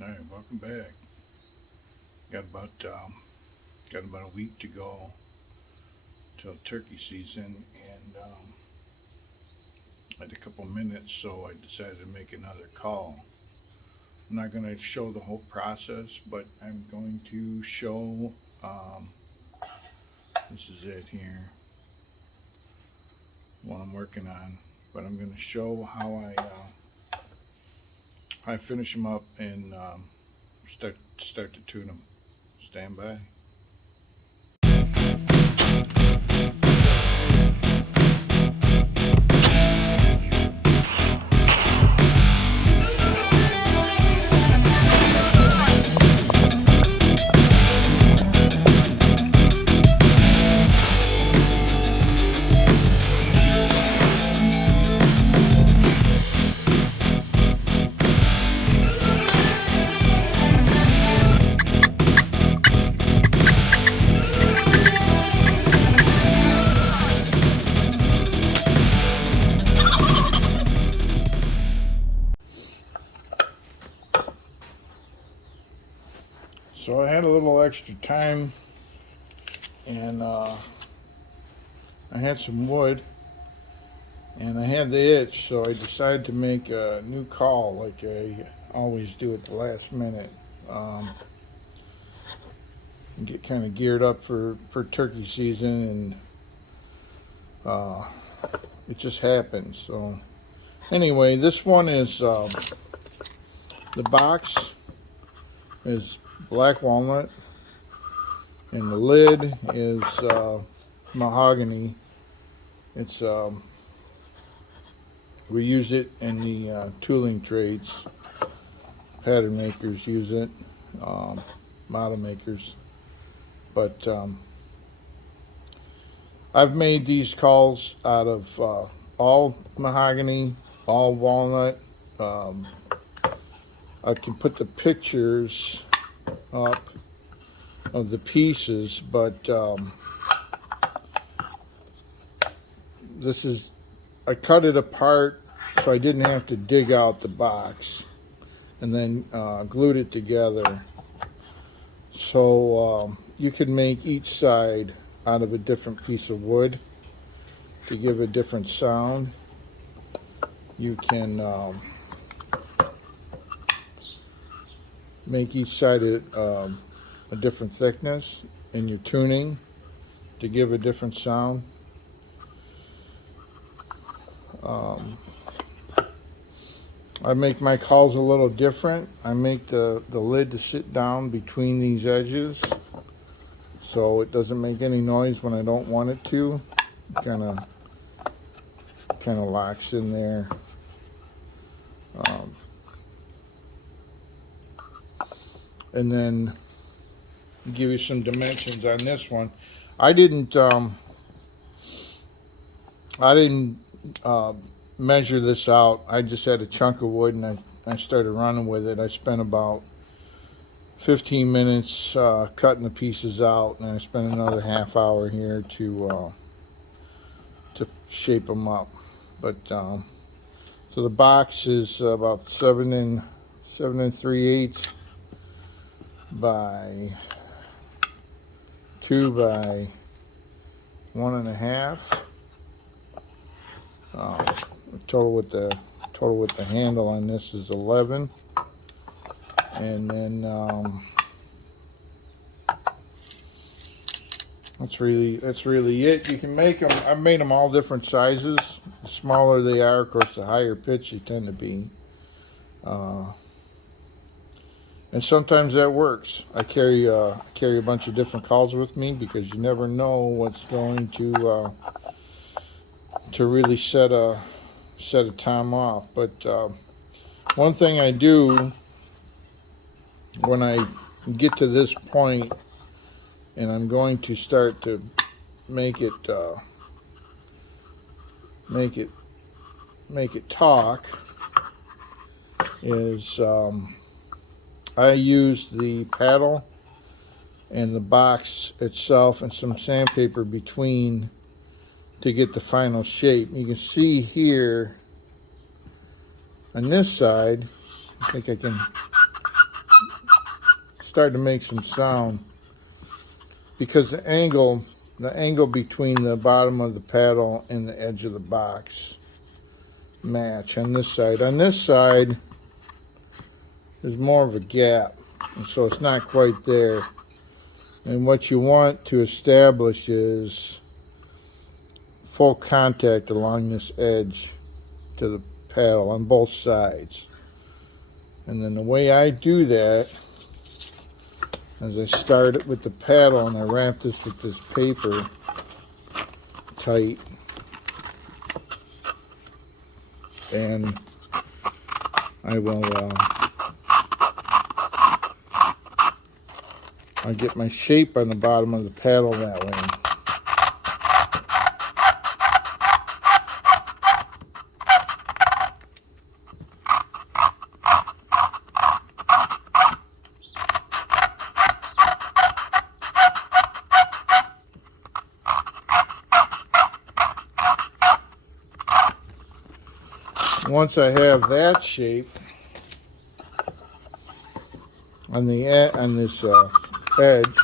All right, welcome back. Got about got about a week to go till turkey season, and I had a couple minutes, so I decided to make another call. I'm not going to show the whole process, but I'm going to show. Um, this is it here, what I'm working on. But I'm going to show how I finish them up and start to tune them. Stand by. So I had a little extra time, and I had some wood, and I had the itch, so I decided to make a new call like I always do at the last minute. Um, and get kind of geared up for turkey season, and uh, it just happened. So anyway, this one is the box is black walnut, and the lid is mahogany. It's we use it in the tooling trades. Pattern makers use it, model makers. But I've made these calls out of all mahogany, all walnut. Um, I can put the pictures up of the pieces, but this is, I cut it apart so I didn't have to dig out the box, and then glued it together. So you can make each side out of a different piece of wood to give a different sound. You can make each side a different thickness in your tuning to give a different sound. I make my calls a little different. I make the lid to sit down between these edges so it doesn't make any noise when I don't want it to. Kind of locks in there. And then give you some dimensions on this one. I didn't measure this out. I just had a chunk of wood, and I started running with it. I spent about 15 minutes cutting the pieces out, and I spent another half hour here to shape them up. But so the box is about 7 3/8 by 2 by 1.5. Total with the handle on this is 11, and then that's really it. You can make them. I've made them all different sizes. The smaller they are, of course, the higher pitch they tend to be. And sometimes that works. I carry a bunch of different calls with me because you never know what's going to really set a time off. But one thing I do when I get to this point, and I'm going to start to make it talk, is I use the paddle and the box itself and some sandpaper between to get the final shape. You can see here on this side, I think I can starting to make some sound because the angle between the bottom of the paddle and the edge of the box match on this side. On this side, there's more of a gap, and so it's not quite there. And what you want to establish is full contact along this edge to the paddle on both sides. And then the way I do that is I start it with the paddle and I wrap this with this paper tight, and I will I get my shape on the bottom of the paddle that way. Once I have that shape on the on this edge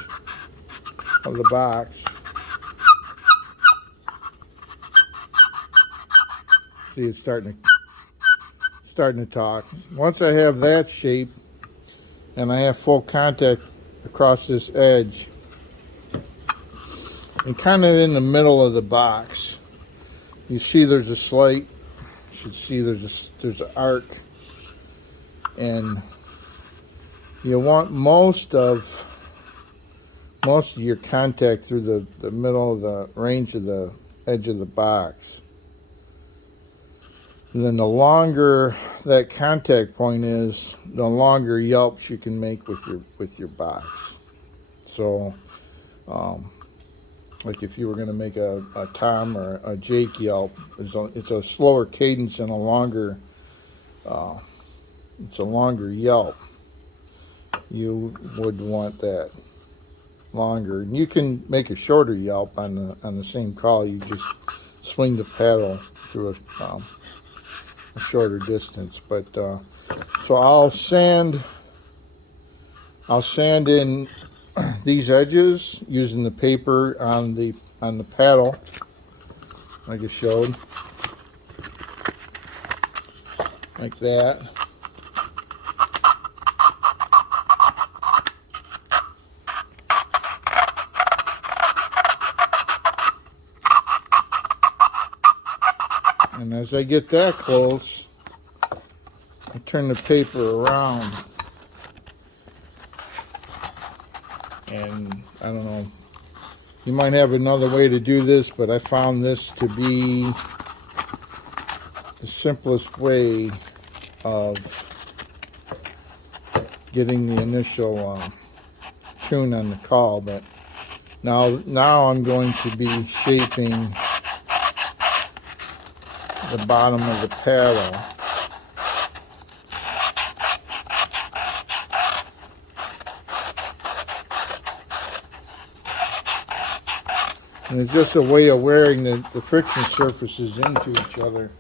of the box, see, it's starting to talk. Once I have that shape and I have full contact across this edge and kind of in the middle of the box, you see there's a slight, you should see there's an arc, and you want most of your contact through the middle of the range of the edge of the box. And then the longer that contact point is, the longer yelps you can make with your box. So, like if you were going to make a Tom or a Jake yelp, it's a slower cadence and a longer yelp. You would want that longer. And you can make a shorter yelp on the same call. You just swing the paddle through a shorter distance. But so I'll sand in these edges using the paper on the paddle, like I showed, like that. And as I get that close, I turn the paper around, and I don't know, you might have another way to do this, but I found this to be the simplest way of getting the initial tune on the call. But now I'm going to be shaping the bottom of the paddle. And it's just a way of wearing the friction surfaces into each other.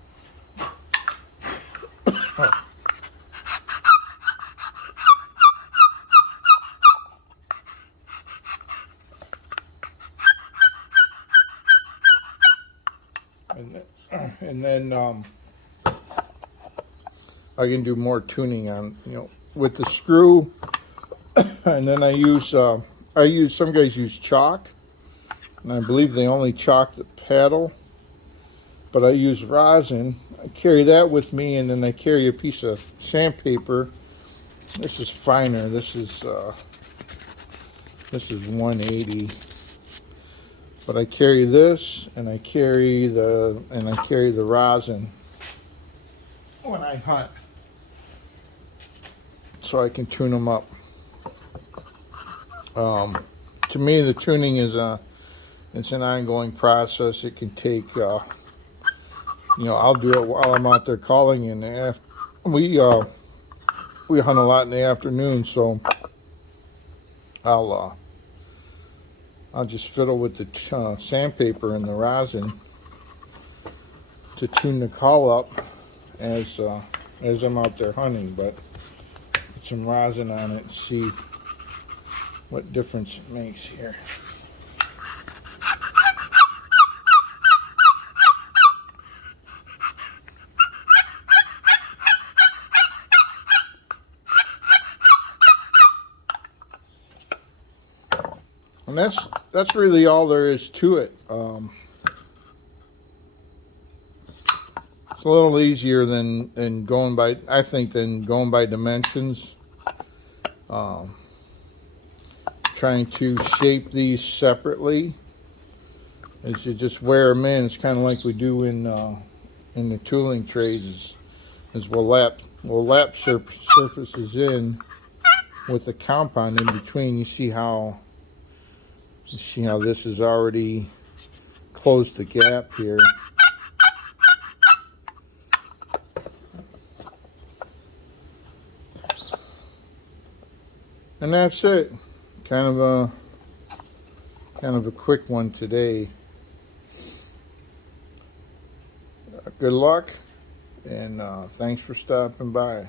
And then I can do more tuning on, with the screw. And then I use some guys use chalk, and I believe they only chalk the paddle, but I use rosin. I carry that with me, and then I carry a piece of sandpaper. This is finer. This is 180. But I carry this, and I carry the rosin when I hunt, so I can tune them up. To me, the tuning is it's an ongoing process. It can take, I'll do it while I'm out there calling. And we hunt a lot in the afternoon, so I'll just fiddle with the sandpaper and the rosin to tune the call up as I'm out there hunting. But put some rosin on it and see what difference it makes here. And that's really all there is to it. It's a little easier than going by, I think, than going by dimensions. Trying to shape these separately is you just wear them in. It's kind of like we do in the tooling trades. Is we'll lap surfaces in with the compound in between. You see how this is already closed the gap here. And that's it. Kind of a quick one today. Good luck, and thanks for stopping by.